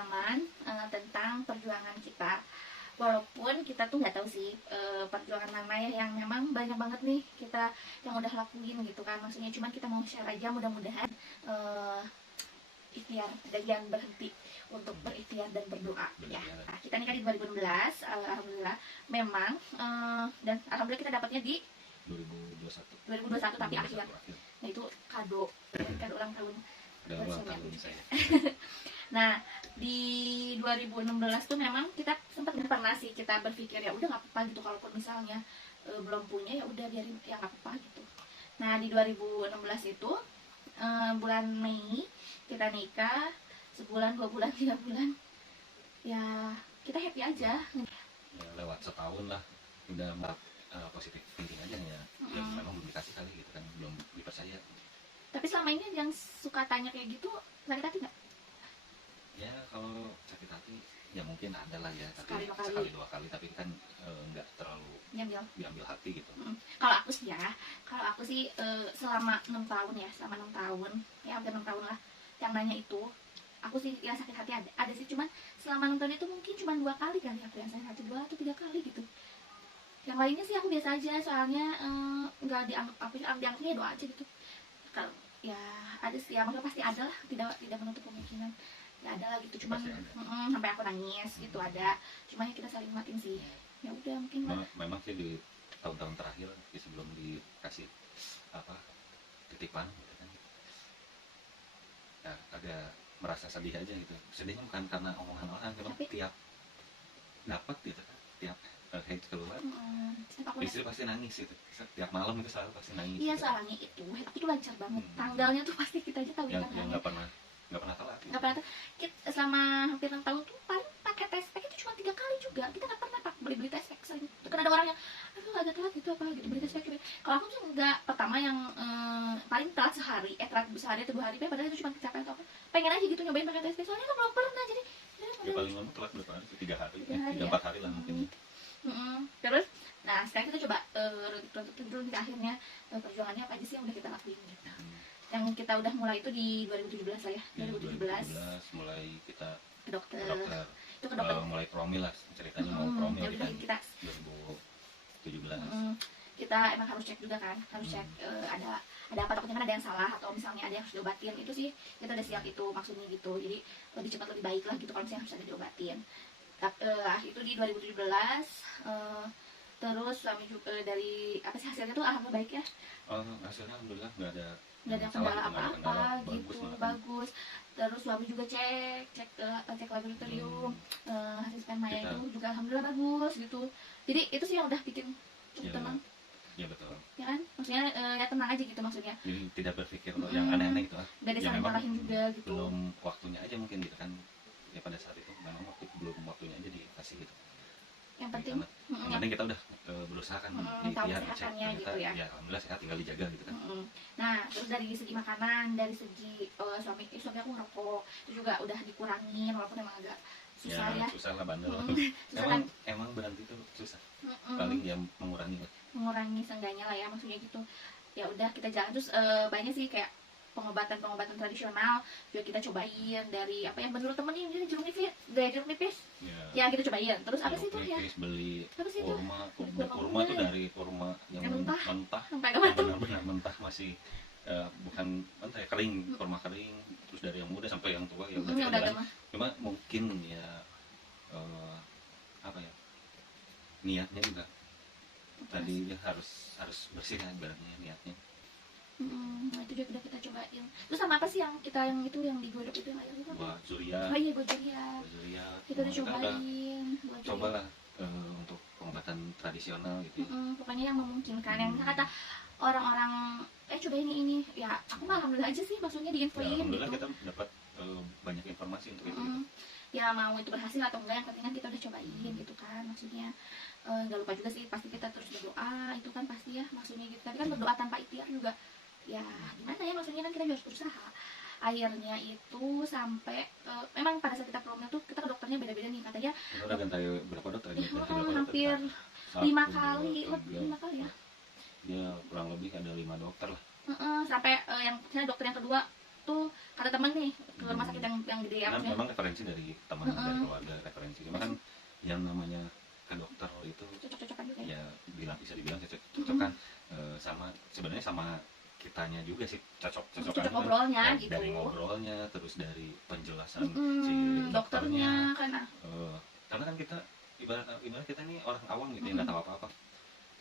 pengalaman tentang perjuangan kita. Walaupun kita tuh nggak tahu sih perjuangan mana ya yang memang banyak banget nih kita yang udah lakuin gitu kan. Maksudnya cuman kita mau share aja, mudah-mudahan ikhtiar dan jangan berhenti untuk berikhtiar dan berdoa ya. Nah, kita nikah di 2016, alhamdulillah memang dan alhamdulillah kita dapatnya di 2021 tapi akhir. Nah itu kado ulang tahun saya. Nah di 2016 tuh memang kita sempat pernah sih kita berpikir ya udah nggak apa-apa gitu, kalaupun misalnya belum punya ya udah biarin, ya nggak apa-apa gitu. Nah di 2016 itu bulan Mei kita nikah, sebulan, 2 bulan, 3 bulan ya kita happy aja ya, lewat setahun lah udah positif thinking aja ya. Ya memang belum dikasih kali gitu kan, belum dipercaya. Tapi selama ini yang suka tanya kayak gitu sakit hati nggak? Ya kalau sakit hati ya mungkin ada lah ya, tapi sekali 2 kali, tapi kan nggak terlalu diambil hati gitu. Kalau aku sih selama 6 tahun ya, ya hampir 6 tahun lah yang nanya itu, aku sih ya sakit hati ada sih, cuman selama 6 tahun itu mungkin cuma 2 kali kali aku yang sakit hati, 2 atau 3 kali gitu. Yang lainnya sih aku biasa aja, soalnya nggak dianggapnya doa aja gitu. Kalau ya ada sih ya, maksudnya pasti ada lah, tidak menutup kemungkinan ya ada lah gitu, cuman sampai aku nangis gitu ada, cuman ya kita saling matiin sih ya udah mungkin memang sih di tahun-tahun terakhir sebelum dikasih titipan gitu kan ya, agak merasa sedih aja gitu. Sedihnya bukan karena omongan orang, tapi tiap dapat gitu kan, tiap head keluar istri pasti nangis gitu, tiap malam itu selalu pasti nangis. Iya gitu. soalnya itu head tuh lancar banget, tanggalnya tuh pasti kita aja tahu yang tanggalnya. nggak pernah telat. Nggak pernah. Kita selama hampir 6 tahun tuh paling pakai test pack itu cuma 3 kali juga. Kita nggak pernah beli test pack sering. Itu kan ada orang yang aduh agak telat gitu apa gitu beli test pack. Kalau aku tuh nggak, pertama yang paling telat sehari atau 2 hari, padahal itu cuma kecapean atau apa. Pengen aja gitu nyobain pakai test pack, soalnya kan belum pernah jadi. Ya paling lama telat berapa hari? 3 hari, 4 hari lah mungkin. Terus, nah sekarang kita coba runtutin dulu di akhirnya perjuangannya apa aja sih yang udah kita lakuin gitu. Yang kita udah mulai itu di 2017 lah ya, 2017 mulai kita ke dokter. Itu ke dokter mulai promil lah ceritanya, mau promil kan kita 2017 kita emang harus cek juga kan, harus cek ada apa, takutnya kan ada yang salah atau misalnya ada yang harus diobatin. Itu sih kita udah siap itu maksudnya gitu, jadi lebih cepat lebih baik lah gitu kalau misalnya harus ada diobatin. Itu di 2017 terus suami juga dari apa sih hasilnya tuh alhamdulillah baik ya. Hasilnya alhamdulillah nggak ada kendala apa-apa gitu, bagus. Terus suami juga cek laboratorium, hasil spermanya itu juga alhamdulillah bagus gitu. Jadi itu sih yang udah bikin tenang. Ya betul. Ya kan, maksudnya ya tenang aja gitu maksudnya. Jadi tidak berpikir yang aneh-aneh gitu. Gak ada saling marahin juga gitu. Belum waktunya aja mungkin gitu kan. Ya pada saat itu memang belum waktunya aja dikasih gitu. Yang penting kita udah berusaha kan tahu kesehatannya gitu ya. Ya alhamdulillah sehat, tinggal dijaga gitu kan. Nah terus dari segi makanan, dari segi suami aku ngerokok itu juga udah dikurangin, walaupun emang agak susah ya. Susah lah bandel. Emang berhenti itu susah. Paling dia mengurangi seenggaknya lah ya, maksudnya gitu. Ya udah kita jalan terus banyak sih kayak pengobatan tradisional juga kita cobain, dari apa yang menurut temen ini jeruk nipis ya kita cobain. Terus apa sih itu ya, beli kurma tuh dari kurma yang mentah benar-benar mentah, masih bukan mentah ya, kering, kurma kering. Terus dari yang muda sampai yang tua ya udah jalan. Cuma mungkin ya niatnya juga tadi ya harus bersih kan ibaratnya niatnya. Nah itu juga udah kita cobain. Terus sama apa sih yang digodok itu yang itu? Buat Zuria. Buat Zuria. Kita udah cobain. Cobalah untuk pengobatan tradisional gitu. Pokoknya yang memungkinkan. Yang kata orang-orang cobain ini. Ya aku mah alhamdulillah aja sih, maksudnya diinfoin alhamdulillah gitu. Kita dapat banyak informasi untuk itu. Ya mau itu berhasil atau enggak, yang penting kan kita udah cobain gitu kan, maksudnya nggak lupa juga sih pasti kita terus berdoa, itu kan pasti ya maksudnya gitu. Tapi kan berdoa tanpa ikhtiar juga ya gimana ya, maksudnya kan kita harus berusaha. Akhirnya itu sampai memang pada saat kita promil tuh kita ke dokternya beda-beda nih, katanya udah ganti berapa dokter ya? Hampir 5 kali ya. Dia kurang lebih ada 5 dokter lah. Sampai yang dokter yang kedua tuh kata temen nih ke rumah sakit yang gede ya, Nah, maksudnya memang referensi dari teman, dari keluarga, referensi. Cuma kan yang namanya ke dokter itu cocok-cocokan juga ya. ya bisa dibilang cocok-cocokan, sama sebenarnya sama kitanya juga sih, cocok-cocokan Cocok kan, ngobrolnya gitu. dari ngobrolnya, terus dari penjelasan si dokternya dokternya, kan. karena kan kita ibarat kita nih orang awam gitu yang nggak tahu apa-apa,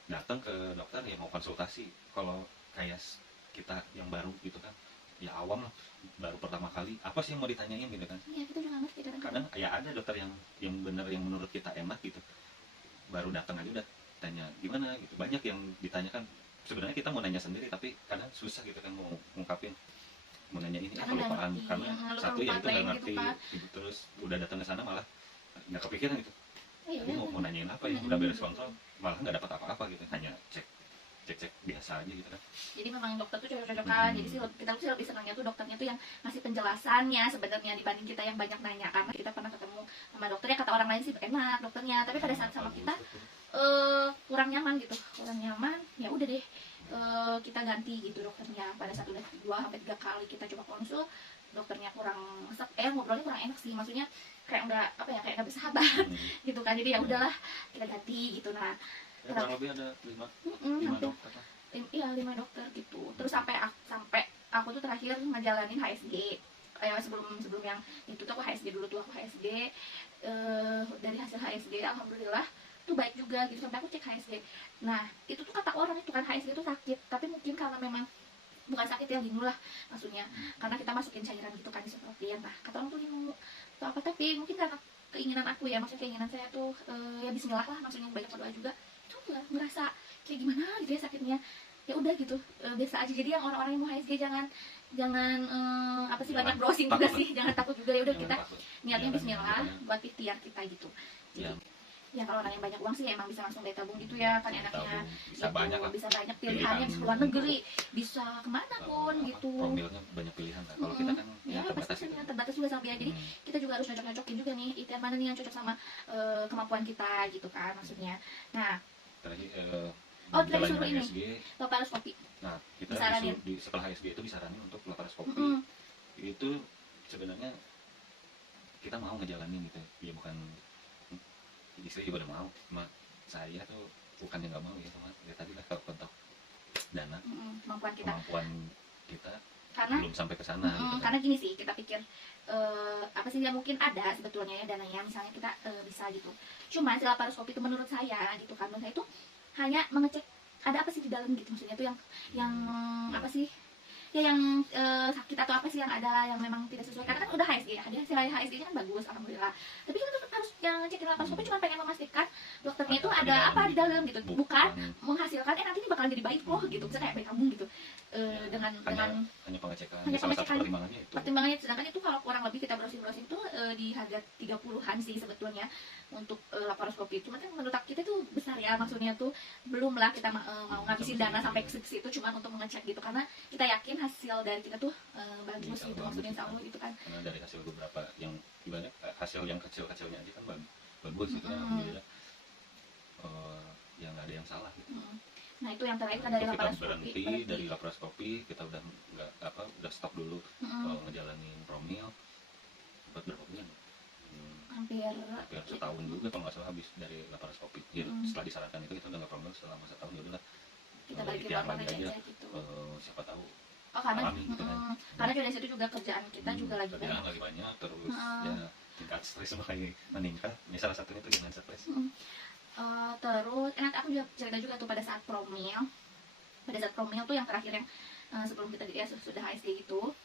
datang ke dokter ya mau konsultasi. Kalau kayak kita yang baru gitu kan, ya awam lah, baru pertama kali apa sih yang mau ditanyain gitu kan. Iya, kita juga nggak ngerti Kadang ya ada dokter yang bener, yang menurut kita enak gitu, baru datang aja udah tanya gimana gitu. Banyak yang ditanyakan sebenarnya kita mau nanya sendiri, tapi kadang susah gitu kan mau ngungkapin, mau nanya ini karena nggak kelupaan, ngerti, karena satu ya itu nggak ngerti gitu, kan. gitu. Terus udah datang ke sana malah nggak kepikiran gitu, Iya, tadi mau nanyain apa ya, udah beres kontrol malah nggak dapat apa-apa gitu, hanya cek biasa aja gitu kan. jadi memang dokter tuh cocok-cocokan. Jadi sih kita tuh sih lebih senangnya tuh dokternya tuh yang ngasih penjelasannya sebenarnya dibanding kita yang banyak nanya, karena kita pernah ketemu sama dokternya, kata orang lain sih enak dokternya, tapi pada saat sama kita kurang nyaman gitu, kurang nyaman. Ya udah deh, kita ganti gitu dokternya. Pada saat udah 2-3 kali kita coba konsul, dokternya kurang ngobrolnya kurang enak sih, maksudnya kayak nggak apa ya, kayak nggak bersahabat gitu kan. Jadi ya udahlah kita ganti gitu. Nah, Ya, kurang lebih ada 5 hampir dokter lah. iya 5 dokter gitu. Terus sampai aku tuh terakhir ngejalanin HSG. Sebelum yang itu tuh aku HSG dulu tuh, aku HSG. Dari hasil HSG alhamdulillah tuh baik juga gitu, sampai aku cek HSG. Nah itu tuh kata orang itu kan HSG itu sakit, tapi mungkin karena memang bukan sakit yang linu lah maksudnya, karena kita masukin cairan gitu kan disemprotin. Nah kata orang tuh linu atau apa, tapi mungkin karena keinginan aku ya, maksudnya keinginan saya tuh ya bismillah lah, maksudnya banyak berdoa juga tuh nggak ngerasa kayak gimana gitu ya sakitnya. Ya udah gitu, biasa aja. Jadi yang orang-orang yang mau HSG jangan apa sih, banyak browsing juga sih, jangan takut juga. Ya udah kita niatnya bismillah buat ikhtiar kita gitu. Jadi ya kalau orang yang banyak uang sih emang bisa langsung tabung gitu ya kan, enaknya bisa gitu, banyak lah, bisa banyak pilihannya, bisa keluar negeri, bisa kemana pun gitu. Promilnya banyak pilihan kan. Kalau kita kan ya terbatas gitu. terbatas juga sampai ya. Jadi kita juga harus nyocok-nyocokin juga nih ikhtiar mana nih yang cocok sama kemampuan kita gitu kan maksudnya. Nah terakhir tadi suruh ini HSG, laparoskopi. nah kita Disaranin. setelah HSG itu disaranin untuk laparoskopi. Itu sebenarnya kita mau ngejalanin gitu ya, bukan istri juga udah mau, cuma saya tuh bukan yang nggak mau ya, cuma ya tadi lah kalau kontak dana, kemampuan kita karena belum sampai ke sana gitu kan. karena gini sih kita pikir apa sih ya, mungkin ada sebetulnya ya dananya, misalnya kita bisa gitu. Cuma si laparoskopi itu menurut saya gitu kan, menurut saya itu hanya mengecek ada apa sih di dalam gitu, maksudnya itu yang apa sih ya, yang sakit atau apa sih yang ada yang memang tidak sesuai. Karena kan udah HSG ya, ada hasil HSG-nya kan bagus alhamdulillah, tapi kita tetap harus yang ngecekin laparoskopi cuma pengen memastikan dokternya itu ada apa di dalam gitu, bukan menghasilkan nanti ini bakalan jadi baik loh gitu, misalnya kayak bayi kamu gitu. Dengan hanya pengecekan, hanya salah satu pengecekan pertimbangannya itu. Sedangkan itu kalau kurang lebih kita browsing tuh di harga 30-an sih sebetulnya untuk laparoskopi. Cuma kan menurut kita itu besar ya, maksudnya tuh belum lah kita mau ngabisin dana sampai ke situ cuma untuk mengecek gitu, karena kita yakin hasil dari kita tuh bagus gitu, maksudnya insya Allah gitu kan. Karena dari hasil beberapa yang gimana, hasil yang kecil-kecilnya aja kan bagus gitu kan, alhamdulillah. Ya nggak ada yang salah gitu. Nah itu yang terakhir kan dari laparoskopi. Berhenti dari laparoskopi, kita udah nggak udah stop dulu ngejalanin promil. Buat berapa bulan? Hampir setahun juga kalau nggak salah habis dari laparoskopi. Ya, setelah disarankan itu kita udah nggak promil selama setahun, ya udahlah kita balik ke normal aja gitu. Siapa tahu karena gitu kan. karena dari situ juga kerjaan kita juga lagi banyak, terus ya tingkat stres mulai meningkat. Ya salah satunya itu dengan stres. Terus aku juga cerita juga tuh pada saat promil tuh yang terakhir yang sebelum kita ya sudah HSG gitu,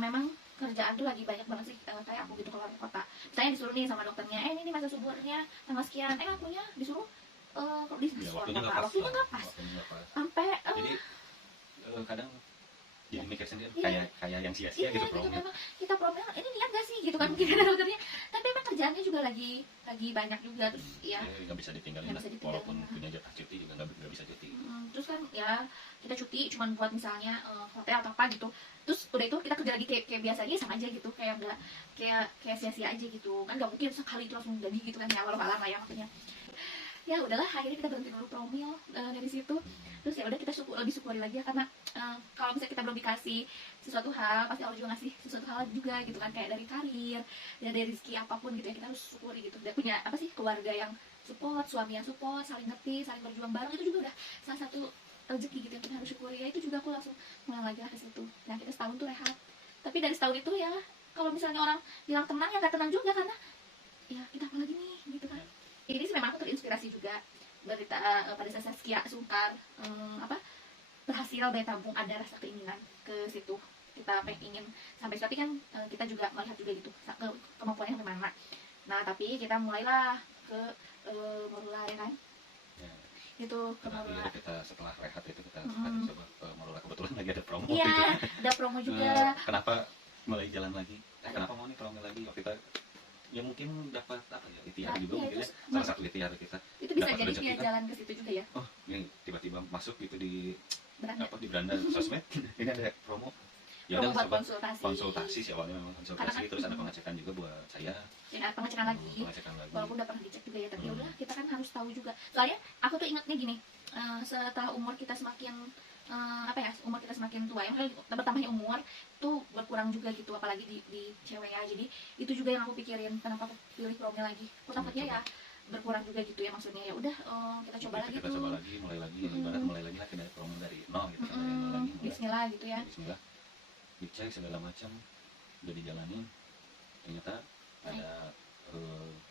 memang kerjaan tuh lagi banyak banget sih, kayak aku gitu keluar kota. Misalnya disuruh nih sama dokternya, ini masa suburnya tanggal sekian, akunya disuruh di waktunya nggak pas. Sampai jadi kadang jadi mikir sendiri kayak yang sia-sia gitu promil. Memang kita promil ini niat gak sih gitu kan, mungkin ada dokternya, tapi memang kerjaannya juga lagi banyak juga, terus ya nggak bisa ditinggalin lah, walaupun punya jatah cuti juga nggak bisa cuti. Terus kan ya kita cuti cuma buat misalnya hotel atau apa gitu, terus udah itu kita kerja lagi kayak biasa aja, sama aja gitu, kayak nggak kayak sia-sia aja gitu kan, nggak mungkin sekali itu langsung jadi gitu kan ya, walau alam lah ya maksudnya. Ya udahlah akhirnya kita berhenti dulu promil dari situ. Terus ya udah kita lebih syukuri lagi ya, karena kalau misalnya kita belum dikasih sesuatu hal pasti Allah juga ngasih sesuatu hal juga gitu kan, kayak dari karir ya, dari rezeki apapun gitu ya, kita harus syukuri gitu. Dan punya apa sih, keluarga yang support, suami yang support, saling ngerti, saling berjuang bareng, itu juga udah salah satu rezeki gitu yang kita harus syukuri ya. Itu juga aku langsung mulai lagi dari situ. Nah kita setahun tuh rehat, tapi dari setahun itu ya kalau misalnya orang bilang tenang ya nggak tenang juga, karena ya kita apa lagi nih gitu kan. Ini sih memang aku terinspirasi juga berita pada saat Saskia Sungkar apa berhasil dari tabung, ada rasa keinginan ke situ, kita pengen sampai suatu kan kita juga melihat juga gitu ke kemampuannya sampai mana. Nah tapi kita mulailah ke Morula ya kan, Ya, itu ke Morula. kita setelah rehat itu kita coba ke Morula, kebetulan lagi ada promo Iya, gitu. ada promo juga. Kenapa mulai jalan lagi? Kenapa mau nih promo lagi? Waktu kita ya mungkin dapat apa ya, ikhtiar juga mungkin ya, salah satu ikhtiar kita. Itu bisa dapat jadi rezeki dia kan. jalan ke situ juga ya. Oh, ini tiba-tiba masuk gitu di Beranda. apa, di beranda sosmed. Ini ada promo. Ya Promo udah buat coba konsultasi sih awalnya, memang konsultasi, terus ada pengecekan juga buat saya. Ya, pengecekan lagi. Pengecekan lagi. Walaupun udah pernah dicek juga ya, tapi udah kita kan harus tahu juga. Soalnya aku tuh ingatnya gini, setelah umur kita semakin apa ya, umur kita semakin tua, yang bertambahnya umur tuh berkurang juga gitu, apalagi di cewek ya. Jadi itu juga yang aku pikirin, kenapa aku pilih promil lagi. Aku takutnya ya berkurang juga gitu ya, maksudnya ya udah kita coba lagi kita tuh. coba lagi, mulai lagi, ibarat mulai lagi lah, dari promo dari nol gitu kan, mulai lagi, Bismillah gitu ya. Bismillah, dicek segala macam, udah dijalanin, ternyata ada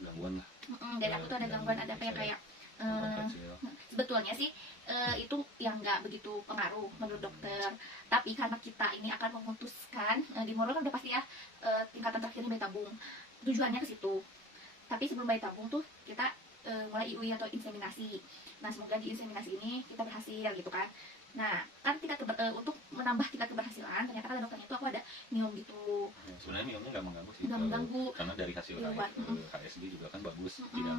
gangguan lah. Dan aku tuh ada gangguan, ada apa ya, kayak Gangguan kecil. sebetulnya sih itu yang nggak begitu pengaruh menurut dokter, tapi karena kita ini akan memutuskan di Morol kan udah pasti ya tingkatan terakhirnya bayi tabung, tujuannya ke situ. Tapi sebelum bayi tabung tuh kita mulai IUI atau inseminasi. Nah semoga di inseminasi ini kita berhasil gitu kan. Nah kan untuk menambah tingkat keberhasilan, ternyata kata dokternya itu aku ada miom gitu. Ya, sebenarnya miomnya nggak mengganggu sih, Nggak mengganggu. karena dari hasil HSG juga kan bagus, tidak,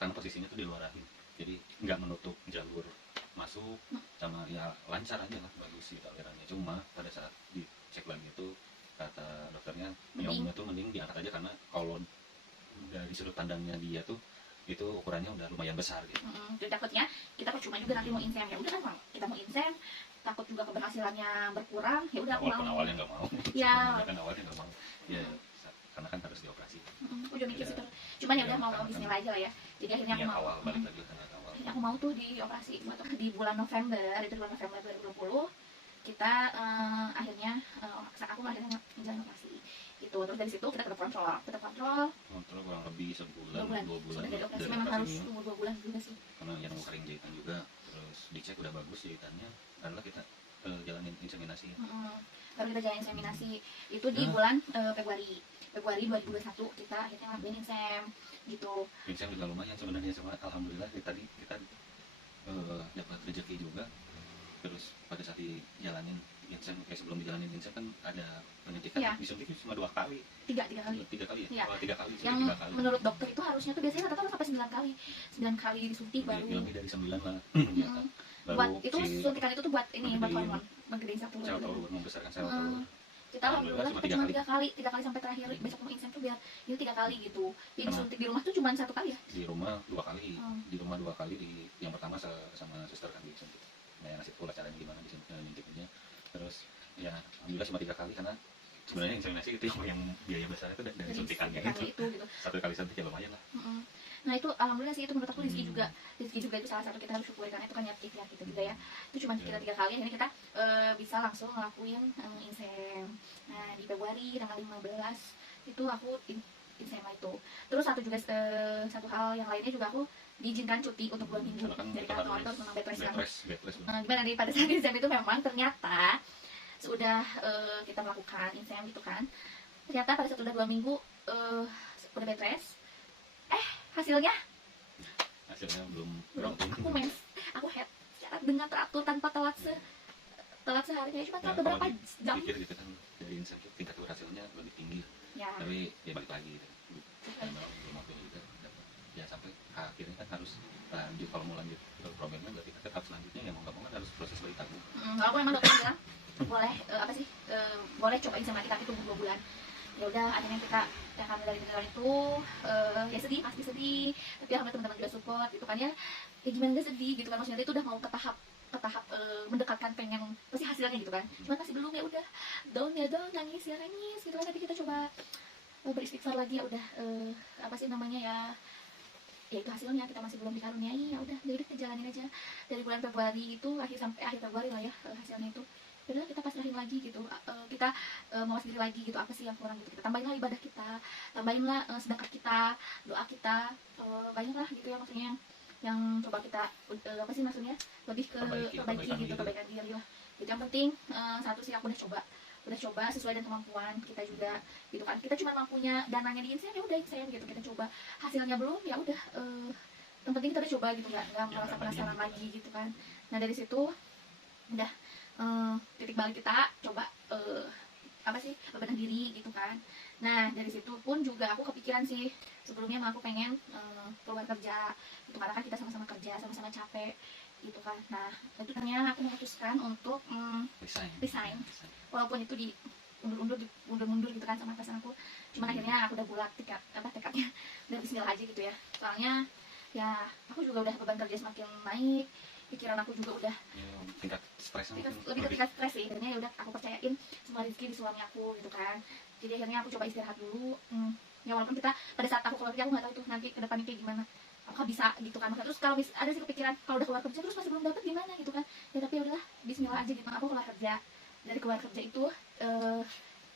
karena posisinya tuh di luar rahim, jadi nggak menutup jalur masuk, sama ya lancar aja lah, bagus sih alirannya. Cuma pada saat dicek lagi itu kata dokternya miomnya tuh mending diangkat aja, karena kalau dari sudut pandangnya dia tuh itu ukurannya udah lumayan besar gitu. Jadi takutnya kita percuma juga nanti mau insem, ya udah kan kita mau insem, takut juga keberhasilannya berkurang, ya udah aku Walaupun mau. awalnya nggak mau, Ya. kan awalnya nggak mau, ya karena kan harus dioperasi. Udah mikir situ, cuman ya udah mau bismillah aja lah ya. Jadi akhirnya aku Niat mau. awal, balik lagi ke niat awal. Akhirnya aku mau tuh dioperasi di bulan November, itu bulan November 2020 kita akhirnya aku akhirnya menjalani operasi gitu. Terus dari situ kita tetap kontrol kurang lebih sebulan, 2 bulan sudah dari operasi. dari Memang harus operasi ini. tunggu 2 bulan juga sih, Karena yang mau kering jahitan juga, terus dicek udah bagus jahitannya, adalah kita jalanin inseminasi. baru kita jalan inseminasi itu di bulan Februari 2021 kita akhirnya ngelakuin insem gitu. Insem juga lumayan sebenarnya, cuma alhamdulillah tadi kita dapat rezeki juga. Terus pada saat dijalanin insem, kayak sebelum dijalanin insem kan ada penyuntikan, Iya. disuntiknya cuma 2 kali, tiga kali 3 kali ya. Iya. Oh, 3 kali, yang 3 kali. menurut dokter itu harusnya tuh biasanya rata-rata sampai 9 kali disuntik baru. Lebih dari 9 lah. Ya kan? Baru Buat itu si suntikan itu tuh buat ini, buat Menggedein. hormon menggedein sel telur. sel telur, membesarkan sel telur. Kita alhamdulillah Cuma kita 3 cuma kali. 3 kali sampai terakhir besok mau insem tuh biar itu 3 kali gitu. Jadi Sama. suntik di rumah tuh cuma 1 kali ya. Di rumah 2 kali, Hmm. di rumah 2 kali, di yang pertama sama suster kan disuntik. Nah, yang ngasih tahu lah caranya gimana disuntiknya. Terus ya alhamdulillah cuma 3 kali, karena sebenarnya inseminasi itu yang biaya besar itu dari Jadi suntikannya suntikan itu. gitu. 1 kali suntik ya lumayan lah. Nah itu alhamdulillah sih, itu menurut aku rezeki juga itu salah satu kita harus syukuri, karena itu kan niat kita juga ya. Itu cuma kita 3 kali, akhirnya kita bisa langsung ngelakuin insem. Nah di Februari tanggal 15 itu aku insem itu. Terus satu hal yang lainnya juga, aku diizinkan cuti untuk 2 minggu Karena kan dari kita kantor harus terus memang bed rest kan. bed rest. Gimana nih pada saat insem itu memang ternyata sudah kita melakukan insem gitu kan, ternyata pada saat udah 2 minggu udah bed rest, hasilnya belum aku mens, aku head secara dengan teratur tanpa telat seharinya cuma telat beberapa jam pikir gitu kan, dari insem itu tingkat keberhasilannya lebih tinggi, ya. tapi ya balik lagi gitu. Belum waktu juga dapat. Ya sampai akhirnya kan harus lanjut, kalau mau lanjut ke programnya berarti kan tetap selanjutnya ya mau nggak mau kan harus proses bayi tabung. Walaupun emang dokter bilang boleh boleh coba insem lagi tapi tunggu 2 bulan. Ya udah akhirnya kita yang kami dari jalan itu ya sedih, pasti sedih, tapi alhamdulillah teman-teman juga support gitu kan ya. Ya gimana gak sedih gitu kan, maksudnya itu udah mau ke tahap ke tahap mendekatkan pengen pasti hasilnya gitu kan. Cuman masih belum, ya udah down ya down, nangis ya nangis gitu kan. Tapi kita coba beristighfar lagi, ya udah apa sih namanya ya itu hasilnya kita masih belum dikaruniai, ya udah jadi kita jalanin aja. Dari bulan Februari itu sampai akhir Februari lah ya hasilnya itu. Udah kita pasrahin lagi gitu, kita mawas diri lagi gitu, apa sih yang kurang gitu, kita tambahin lah ibadah kita, tambahin lah sedekah kita, doa kita, banyak lah gitu ya, maksudnya yang coba kita apa sih maksudnya lebih ke perbaiki gitu, perbaikan diri lah gitu. Yang penting satu sih aku udah coba sesuai dengan kemampuan kita juga gitu kan. Kita cuma mampunya dananya di Insian, ya udah Insian gitu, kita coba. Hasilnya belum, ya udah yang penting kita udah coba gitu, nggak merasa penasaran lagi gitu kan. Nah dari situ udah titik balik kita coba apa sih bebenah diri gitu kan. Nah dari situ pun juga aku kepikiran sih, sebelumnya aku pengen keluar kerja gitu, karena kan kita sama-sama kerja, sama-sama capek gitu kan. Nah itu ternyata aku memutuskan untuk resign, walaupun itu di mundur gitu kan sama atasan aku. Cuman akhirnya aku udah bulat tekadnya udah bismillah aja gitu ya. Soalnya ya aku juga udah beban kerja semakin naik, pikiran aku juga udah tingkat stresnya lebih ke tingkat stres sih. Akhirnya ya udah aku percayain semua rezeki di suami aku gitu kan. Jadi akhirnya aku coba istirahat dulu. Ya walaupun kita pada saat aku keluar kerja, aku nggak tahu tuh nanti ke depannya kayak gimana, apakah bisa gitu kan. Terus kalau ada sih kepikiran kalau udah keluar kerja terus masih belum dapat gimana gitu kan. Ya tapi ya udahlah, bismillah aja gitu. Aku keluar kerja, dari keluar kerja itu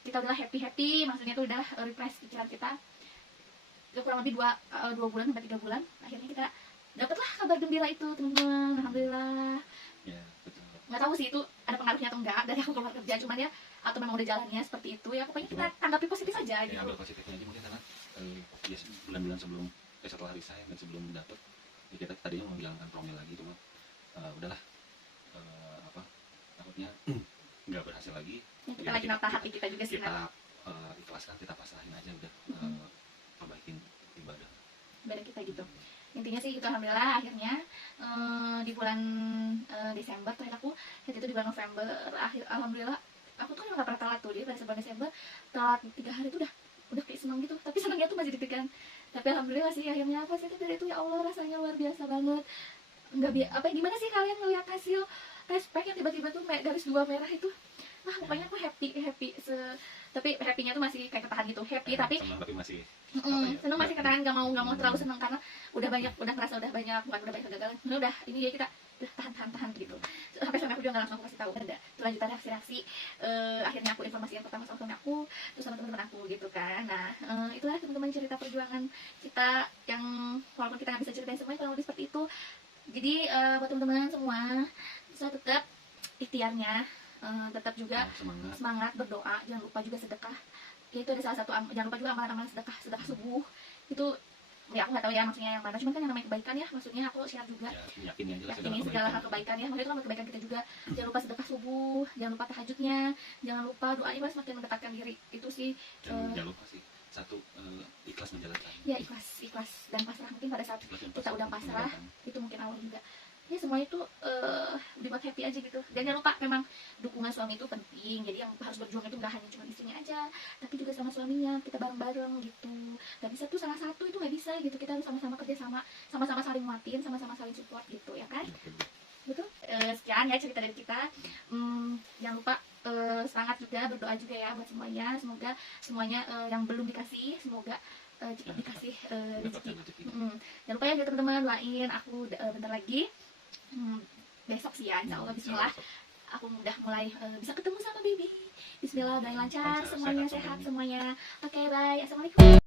kita udah happy, maksudnya tuh udah refresh pikiran kita. Kurang lebih 2 bulan sampai 3 bulan, akhirnya kita dapatlah kabar gembira itu teman-teman. Alhamdulillah. Ya betul. Nggak tahu sih itu ada pengaruhnya atau enggak dari aku keluar kerja, cuman ya atau memang udah jalannya seperti itu ya, pokoknya kita tanggapi positif aja gitu. Ya ambil positifnya aja mungkin, karena ya bulan-bulan sebelum setelah resign dan sebelum dapet ya, kita tadinya mau menjalankan promil lagi, cuma udahlah apa takutnya nggak berhasil lagi Ya, kita lagi nata hati kita juga sih, kita ikhlaskan, kita pasrahin aja udah. Perbaikin ibadah kita gitu. Intinya sih itu, alhamdulillah akhirnya di bulan Desember terakhir aku itu di bulan November akhir, alhamdulillah aku tuh nggak pernah telat tuh. Dia pada bulan Desember telat 3 hari itu udah kayak senang gitu, tapi senangnya tuh masih deg-degan. Tapi alhamdulillah sih akhirnya apa sih dari itu, ya Allah rasanya luar biasa banget. Apa gimana sih kalian ngeliat hasil tes pack yang tiba-tiba tuh garis 2 merah itu, pokoknya aku happy tapi happy-nya tuh masih kayak ketahan gitu, happy tapi masih seneng, masih ketahan, nggak mau terlalu seneng karena udah ngerasa udah banyak kegagalan. Udah ini ya kita udah tahan gitu. Sampai suami aku juga nggak langsung kasih tahu, ada lanjutan reaksi. Akhirnya aku informasi yang pertama sama suami aku, terus sama teman-teman aku gitu kan. Nah itulah teman-teman cerita perjuangan kita yang walaupun kita nggak bisa ceritain semuanya, kurang lebih seperti itu. Jadi buat teman-teman semua, bisa tetap ikhtiarnya, tetap juga semangat berdoa, jangan lupa juga sedekah. Ya, itu ada salah satu, jangan lupa juga amalan-amalan sedekah subuh itu. Ya aku nggak tahu ya maksudnya yang mana, cuman kan yang namanya kebaikan ya, maksudnya aku share juga ya, yakini segala hal kebaikan ya, maksudnya itu kebaikan kita juga. Jangan lupa sedekah subuh, jangan lupa tahajudnya, jangan lupa doanya, mas semakin mendekatkan diri itu sih. Jangan lupa sih satu, ikhlas menjalankan. Ya ikhlas dan pasrah. Mungkin pada saat kita udah pasrah itu mungkin Allah juga ya semuanya itu dibuat happy aja gitu. Dan jangan lupa memang dukungan suami itu penting. Jadi yang harus berjuang itu nggak hanya cuma istrinya aja, tapi juga sama suaminya, kita bareng-bareng gitu. Gak bisa tuh salah satu itu nggak bisa gitu, kita harus sama-sama kerja sama-sama saling nguatin, sama-sama saling support gitu ya kan. Betul. Sekian ya cerita dari kita. Jangan lupa semangat juga, berdoa juga ya buat semuanya. Semoga semuanya yang belum dikasih, semoga cepat dikasih rezeki. Jangan lupa ya teman-teman, doain aku bentar lagi. Besok sih ya, insya Allah bismillah aku udah mulai bisa ketemu sama baby. Bismillah, doain lancar semuanya, sehat semuanya. Oke, bye, assalamualaikum.